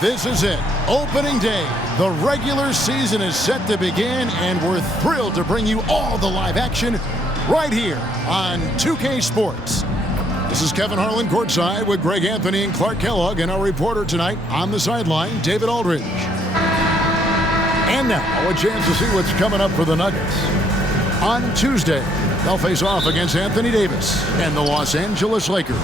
This is it. Opening day. The regular season is set to begin, and we're thrilled to bring you all the live action right here on 2K Sports. This is Kevin Harlan courtside with Greg Anthony and Clark Kellogg, and our reporter tonight on the sideline, David Aldridge. And now, a chance to see what's coming up for the Nuggets. On Tuesday, they'll face off against Anthony Davis and the Los Angeles Lakers.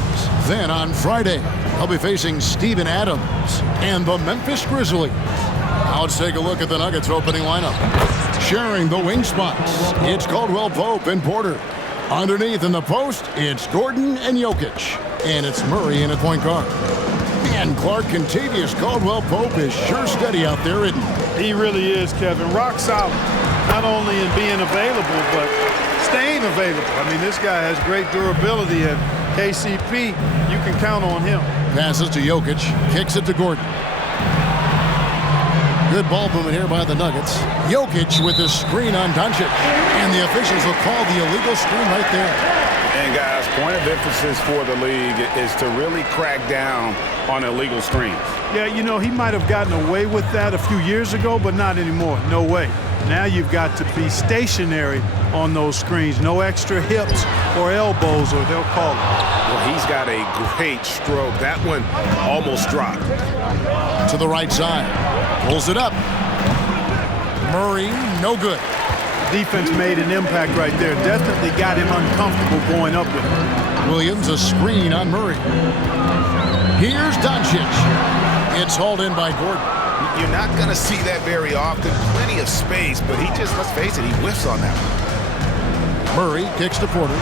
Then on Friday, they'll be facing Steven Adams and the Memphis Grizzlies. Now let's take a look at the Nuggets opening lineup. Sharing the wing spots, it's Caldwell Pope and Porter. Underneath in the post, it's Gordon and Jokic. And it's Murray in at point guard. And Clark, Contavious Caldwell Pope is sure steady out there, isn't he? He really is, Kevin. Rock solid, not only in being available, but staying available. I mean, this guy has great durability, and KCP, you can count on him. Passes to Jokic, kicks it to Gordon. Good ball movement here by the Nuggets. Jokic with the screen on Doncic. And the officials will call the illegal screen right there. And guys, point of emphasis for the league is to really crack down on illegal screens. Yeah, you know, he might have gotten away with that a few years ago, but not anymore. No way. Now you've got to be stationary on those screens. No extra hips or elbows, or they'll call it. Well, he's got a great stroke. That one almost dropped. To the right side. Pulls it up. Murray, no good. Defense made an impact right there. Definitely got him uncomfortable going up with him. Williams, a screen on Murray. Here's Doncic. It's hauled in by Gordon. You're not going to see that very often. Plenty of space, but he just, let's face it, he whiffs on that one. Murray kicks to Porter.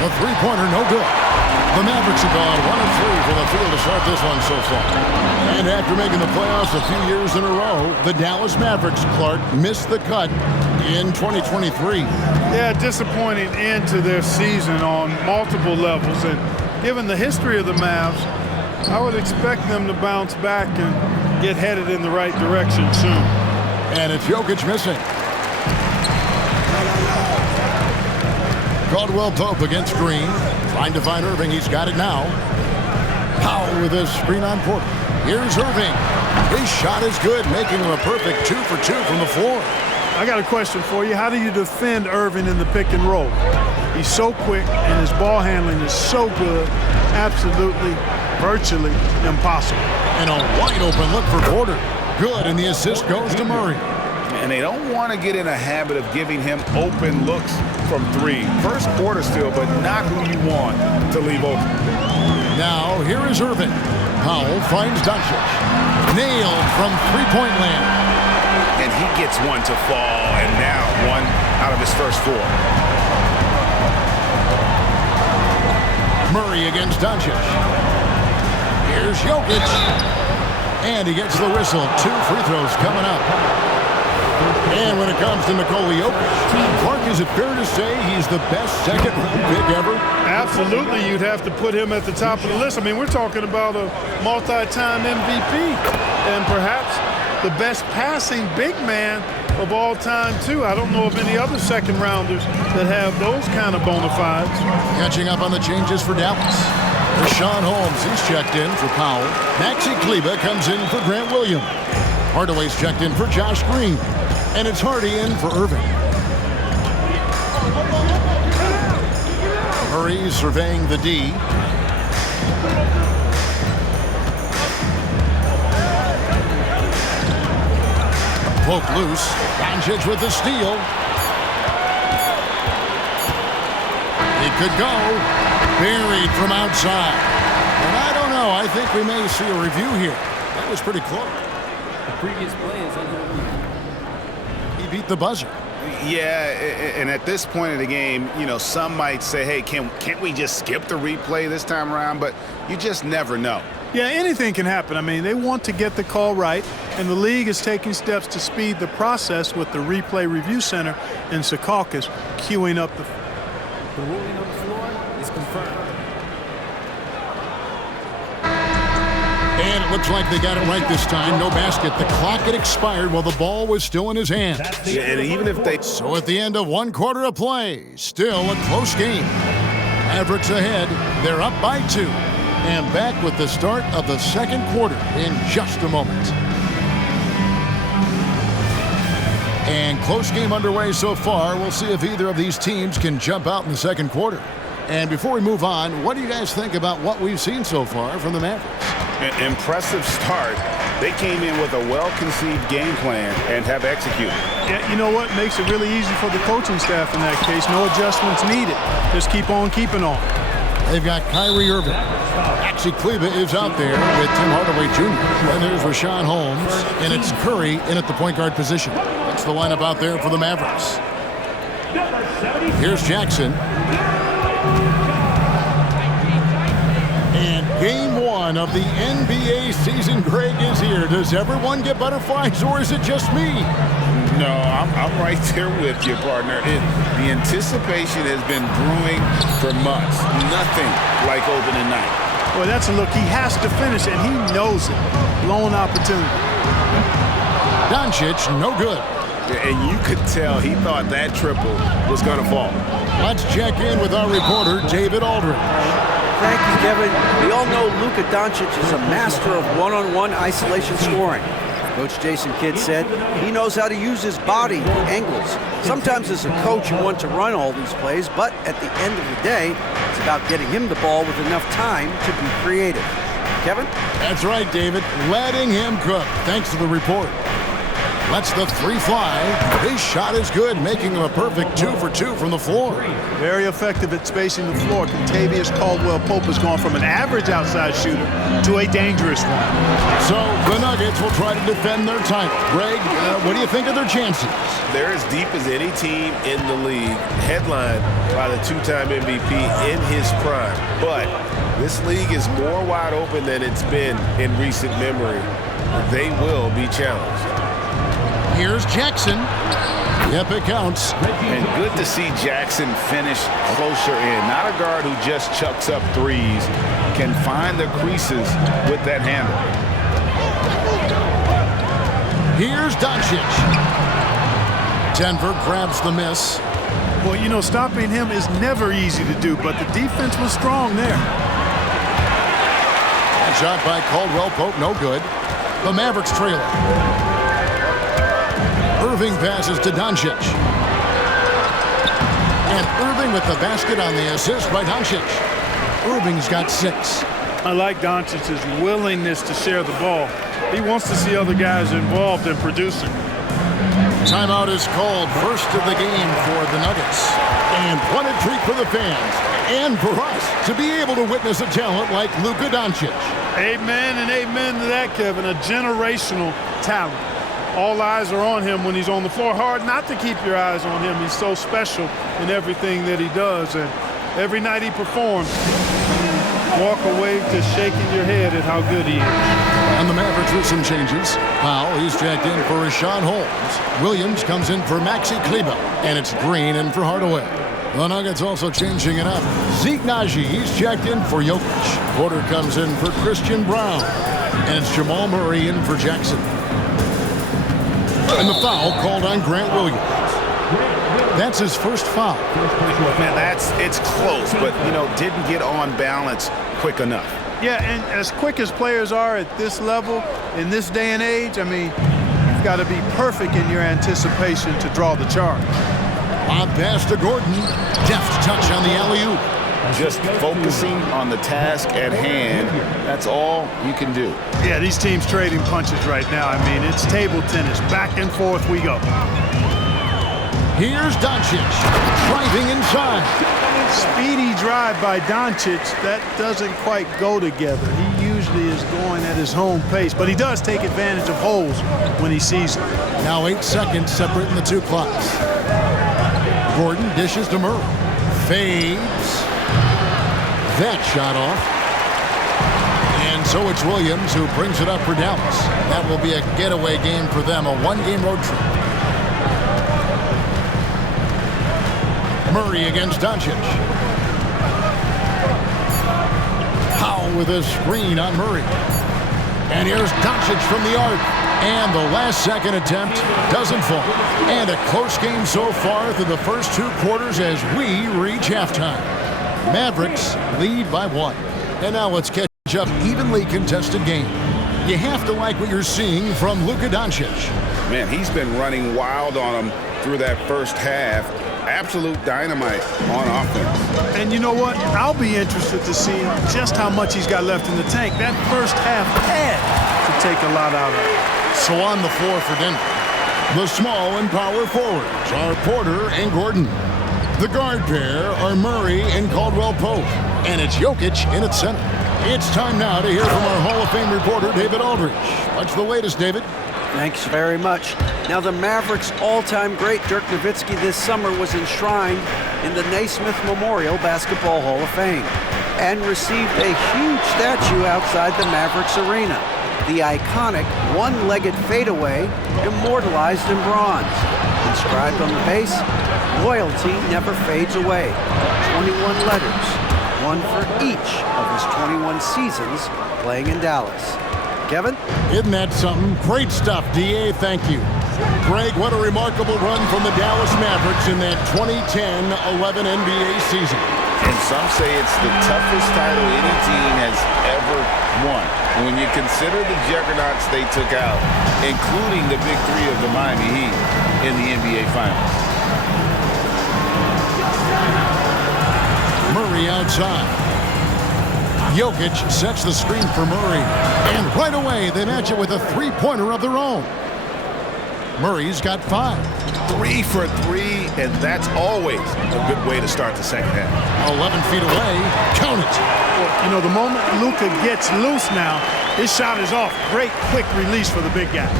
The three-pointer, no good. The Mavericks have gone 1-3 for the field to start this one so far. And after making the playoffs a few years in a row, the Dallas Mavericks, Clark, missed the cut in 2023. Yeah, disappointing end to their season on multiple levels. And given the history of the Mavs, I would expect them to bounce back and get headed in the right direction soon. And it's Jokic missing. Caldwell Pope against Green. Trying to find Irving. He's got it now. Powell with a screen on Porter. Here's Irving. His shot is good, making him a perfect 2 for 2 from the floor. I got a question for you. How do you defend Irving in the pick and roll? He's so quick, and his ball handling is so good. Absolutely, virtually impossible. And a wide open look for Porter. Good, and the assist goes to Murray. And they don't want to get in a habit of giving him open looks from three. First quarter still, but not who you want to leave open. Now, here is Irving. Powell finds Doncic. Nailed from three-point land. And he gets one to fall, and now one out of his first four. Murray against Doncic. Here's Jokic. And he gets the whistle. 2 free throws coming up. And when it comes to Nikola Jokic, Clark, is it fair to say he's the best second-round pick ever? Absolutely, you'd have to put him at the top of the list. I mean, we're talking about a multi-time MVP and perhaps the best passing big man of all time, too. I don't know of any other second-rounders that have those kind of bona fides. Catching up on the changes for Dallas. Rashawn Holmes, he's checked in for Powell. Maxi Kleber comes in for Grant Williams. Hardaway's checked in for Josh Green. And it's Hardy in for Irving. Murray surveying the D. Poke loose. Doncic with the steal. It could go. Buried from outside. And I don't know. I think we may see a review here. That was pretty close. The previous play is under. He beat the buzzer. Yeah, and at this point in the game, you know, some might say, hey, can't we just skip the replay this time around? But you just never know. Yeah, anything can happen. I mean, they want to get the call right, and the league is taking steps to speed the process with the Replay Review Center in Secaucus queuing up the... The ruling on the floor is confirmed. And it looks like they got it right this time. No basket. The clock had expired while the ball was still in his hand. Yeah, and even if they... So at the end of 1 quarter of play, still a close game. Mavericks ahead. They're up by 2. And back with the start of the second quarter in just a moment. And close game underway so far. We'll see if either of these teams can jump out in the second quarter. And before we move on, what do you guys think about what we've seen so far from the Mavericks? An impressive start. They came in with a well-conceived game plan and have executed. Yeah, you know what? Makes it really easy for the coaching staff in that case. No adjustments needed. Just keep on keeping on. They've got Kyrie Irving. Maxi Kleber is out there with Tim Hardaway Jr. And there's Rashawn Holmes. And it's Curry in at the point guard position. That's the lineup out there for the Mavericks. Here's Jackson. And game one of the NBA season, Greg, is here. Does everyone get butterflies or is it just me? No, I'm right there with you, partner. The anticipation has been brewing for months. Nothing like opening night. Well, that's a look. He has to finish, and he knows it. Blown opportunity. Doncic, no good. And you could tell he thought that triple was going to fall. Let's check in with our reporter, David Aldridge. Thank you, Kevin. We all know Luka Doncic is a master of one-on-one isolation scoring. Coach Jason Kidd said he knows how to use his body and angles. Sometimes as a coach you want to run all these plays, but at the end of the day, it's about getting him the ball with enough time to be creative. Kevin? That's right, David. Letting him cook. Thanks for the report. Lets the three fly. His shot is good, making him a perfect 2 for 2 from the floor. Very effective at spacing the floor. Contavious Caldwell-Pope has gone from an average outside shooter to a dangerous one. So the Nuggets will try to defend their title. Greg, what do you think of their chances? They're as deep as any team in the league, headlined by the two-time MVP in his prime. But this league is more wide open than it's been in recent memory. They will be challenged. Here's Jackson. Yep, it counts. And good to see Jackson finish closer in. Not a guard who just chucks up threes. Can find the creases with that handle. Here's Doncic. Denver grabs the miss. Well, you know, stopping him is never easy to do, but the defense was strong there. That shot by Caldwell-Pope, no good. The Mavericks trailing. Irving passes to Doncic. And Irving with the basket on the assist by Doncic. Irving's got 6. I like Doncic's willingness to share the ball. He wants to see other guys involved in producing. Timeout is called, first of the game for the Nuggets. And what a treat for the fans and for us to be able to witness a talent like Luka Doncic. Amen and amen to that, Kevin. A generational talent. All eyes are on him when he's on the floor. Hard not to keep your eyes on him. He's so special in everything that he does. And every night he performs, walk away just shaking your head at how good he is. And the Mavericks with some changes. Powell, he's checked in for Rashawn Holmes. Williams comes in for Maxi Kleber. And it's Green in for Hardaway. The Nuggets also changing it up. Zeke Naji, he's checked in for Jokic. Porter comes in for Christian Brown. And it's Jamal Murray in for Jackson. And the foul called on Grant Williams. That's his first foul. Man, it's close, but, you know, didn't get on balance quick enough. Yeah, and as quick as players are at this level, in this day and age, I mean, you've got to be perfect in your anticipation to draw the charge. Lob pass to Gordon. Deft touch on the alley-oop. Just focusing on the task at hand, that's all you can do. Yeah, these teams trading punches right now. I mean, it's table tennis. Back and forth we go. Here's Doncic, driving inside. Speedy drive by Doncic. That doesn't quite go together. He usually is going at his home pace, but he does take advantage of holes when he sees them. Now 8 seconds separating the two clocks. Gordon dishes to Murray. Fades. That shot off. And so it's Williams who brings it up for Dallas. That will be a getaway game for them, a one-game road trip. Murray against Doncic. Powell with a screen on Murray. And here's Doncic from the arc. And the last second attempt doesn't fall. And a close game so far through the first 2 quarters as we reach halftime. Mavericks lead by 1. And now let's catch such an evenly contested game. You have to like what you're seeing from Luka Doncic. Man, he's been running wild on him through that first half. Absolute dynamite on offense. And you know what? I'll be interested to see just how much he's got left in the tank. That first half had to take a lot out of it. So on the floor for Denver, the small and power forwards are Porter and Gordon. The guard pair are Murray and Caldwell-Pope. And it's Jokic in its center. It's time now to hear from our Hall of Fame reporter, David Aldridge. What's the latest, David? Thanks very much. Now, the Mavericks' all-time great Dirk Nowitzki this summer was enshrined in the Naismith Memorial Basketball Hall of Fame and received a huge statue outside the Mavericks arena. The iconic one-legged fadeaway immortalized in bronze. Inscribed on the base, loyalty never fades away. 21 letters, one for each of his 21 seasons playing in Dallas. Kevin? Isn't that something? Great stuff, D.A. Thank you. Greg, what a remarkable run from the Dallas Mavericks in that 2010-11 NBA season. And some say it's the toughest title any team has ever won. When you consider the juggernauts they took out, including the big three of the Miami Heat in the NBA Finals. Murray outside. Jokic sets the screen for Murray. And right away, they match it with a three-pointer of their own. Murray's got 5. 3 for 3, and that's always a good way to start the second half. 11 feet away. Count it. You know, the moment Luka gets loose now, his shot is off. Great quick release for the big guy.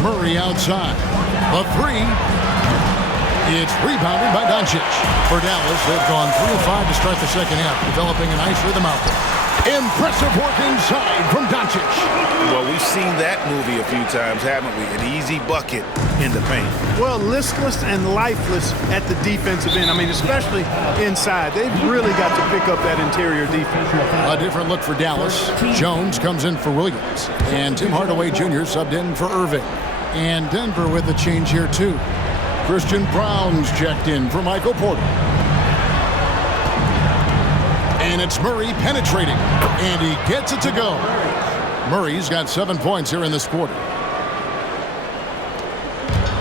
Murray outside. A 3. It's rebounded by Doncic. For Dallas, they've gone 3 of 5 to start the second half, developing a nice rhythm out there. Impressive work inside from Doncic. Well, we've seen that movie a few times, haven't we? An easy bucket in the paint. Well, listless and lifeless at the defensive end. I mean, especially inside. They've really got to pick up that interior defense. A different look for Dallas. Jones comes in for Williams. And Tim Hardaway Jr. subbed in for Irving. And Denver with a change here, too. Christian Brown's checked in for Michael Porter. And it's Murray penetrating. And he gets it to go. Murray's got 7 points here in this quarter.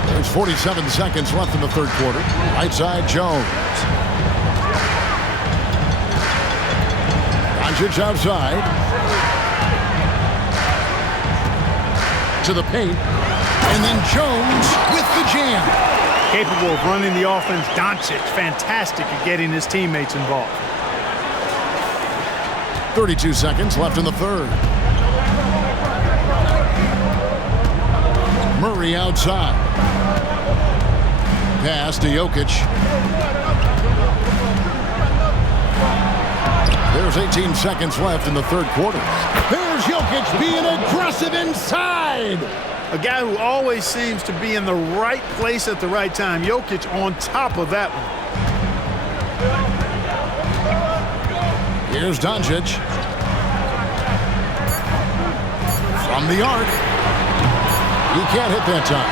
There's 47 seconds left in the third quarter. Right side, Jones. Doncic outside. To the paint. And then Jones with the jam. Capable of running the offense. Doncic, fantastic at getting his teammates involved. 32 seconds left in the third. Murray outside. Pass to Jokic. There's 18 seconds left in the third quarter. There's Jokic being aggressive inside. A guy who always seems to be in the right place at the right time. Jokic on top of that one. Here's Doncic. From the arc. He can't hit that time.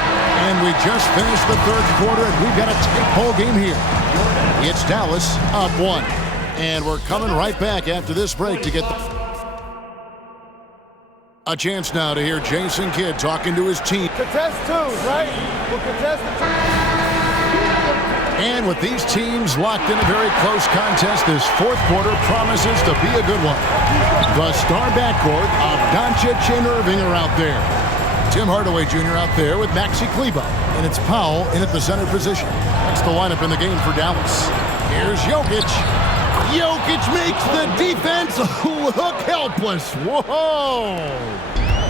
And we just finished the third quarter, and we've got a tight ball game here. It's Dallas up 1. And we're coming right back after this break to get a chance now to hear Jason Kidd talking to his team. Contest twos, right? We'll contest the two. And with these teams locked in a very close contest, this fourth quarter promises to be a good one. The star backcourt of Doncic and Irving are out there. Tim Hardaway Jr. out there with Maxi Kleber. And it's Powell in at the center position. That's the lineup in the game for Dallas. Here's Jokic. Jokic makes the defense look helpless. Whoa!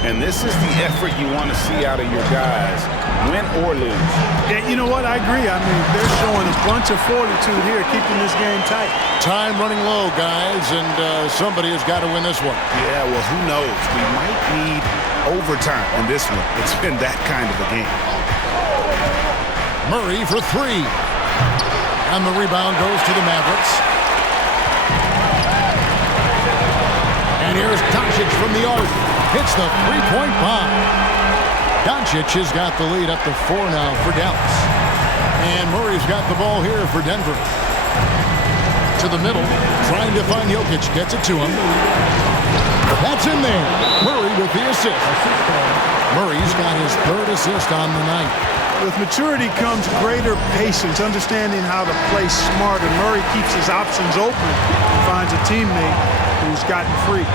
And this is the effort you want to see out of your guys, win or lose. Yeah, you know what? I agree. I mean, they're showing a bunch of fortitude here, keeping this game tight. Time running low, guys, and somebody has got to win this one. Yeah, well, who knows? We might need overtime in this one. It's been that kind of a game. Murray for 3. And the rebound goes to the Mavericks. And here's Doncic from the arc. Hits the three-point bomb. Doncic has got the lead up to 4 now for Dallas. And Murray's got the ball here for Denver. To to the middle, trying to find Jokic. Gets it to him. That's in there. Murray with the assist. Murray's got his third assist on the night. With maturity comes greater patience, understanding how to play smart, and Murray keeps his options open and finds a teammate who's gotten free.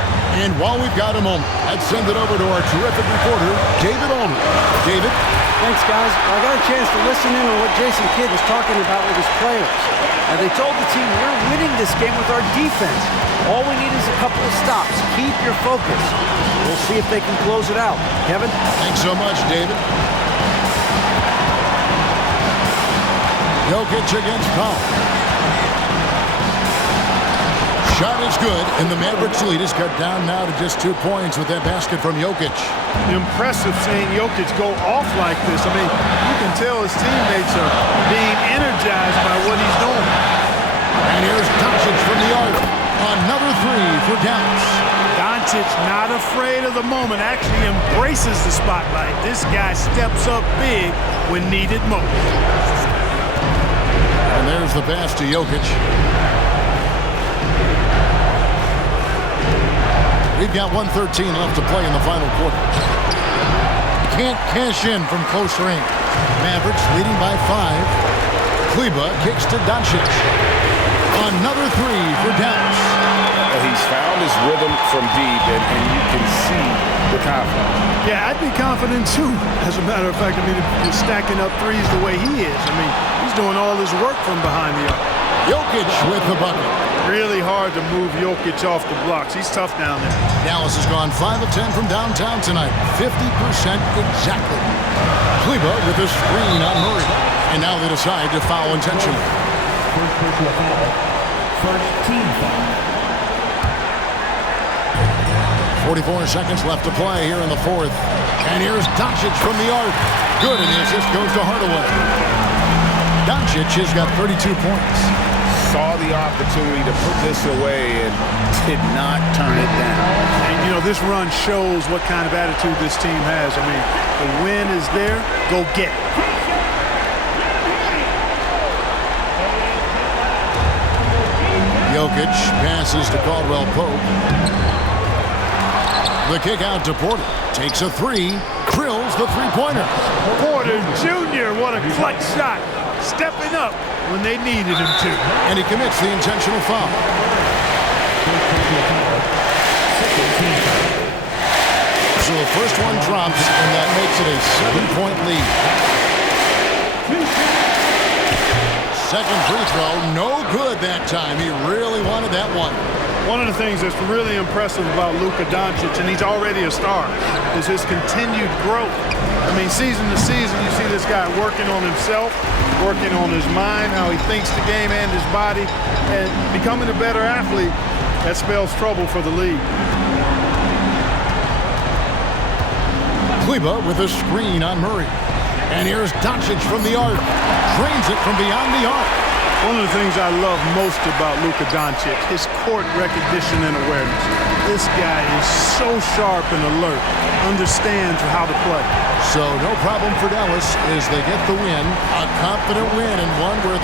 And while we've got a moment, let's send it over to our terrific reporter, David Allman. David? Thanks, guys. I got a chance to listen in on what Jason Kidd was talking about with his players. And they told the team, we're winning this game with our defense. All we need is a couple of stops. Keep your focus. We'll see if they can close it out. Kevin? Thanks so much, David. Jokic against Powell. Shot is good, and the Mavericks lead is cut down now to just 2 points with that basket from Jokic. Impressive seeing Jokic go off like this. I mean, you can tell his teammates are being energized by what he's doing. And here's Doncic from the arc. Another three for Dallas. Doncic not afraid of the moment, actually embraces the spotlight. This guy steps up big when needed most. And there's the pass to Jokic. We've got 1:13 left to play in the final quarter. Can't cash in from close range. Mavericks leading by 5. Kleba kicks to Doncic. Another three for Dallas. He's found his rhythm from deep, and you can see the confidence. Yeah, I'd be confident too. As a matter of fact, I mean, if you're stacking up threes the way he is, I mean, he's doing all his work from behind the arc. Jokic with the bucket. Really hard to move Jokic off the blocks. He's tough down there. Dallas has gone 5 of 10 from downtown tonight. 50% exactly. Kleba with a screen on Murray. And now they decide to foul intentionally. First personal foul. First team foul. 44 seconds left to play here in the fourth. And here's Doncic from the arc. Good, and the assist goes to Hardaway. Doncic has got 32 points. Saw the opportunity to put this away and did not turn it down. And, you know, this run shows what kind of attitude this team has. I mean, the win is there. Go get it. Jokic passes to Caldwell Pope. The kick out to Porter. Takes a three. Drills the three-pointer. Porter Jr., what a clutch shot. Stepping up when they needed him to. And he commits the intentional foul. So the first one drops, and that makes it a 7-point lead. Second free throw, no good that time. He really wanted that one. One of the things that's really impressive about Luka Doncic, and he's already a star, is his continued growth. I mean, season to season, you see this guy working on himself, working on his mind, how he thinks the game and his body, and becoming a better athlete. That spells trouble for the league. Kleba with a screen on Murray. And here's Doncic from the arc. Drains it from beyond the arc. One of the things I love most about Luka Doncic, his court recognition and awareness. This guy is so sharp and alert, understands how to play. So no problem for Dallas as they get the win. A confident win and one where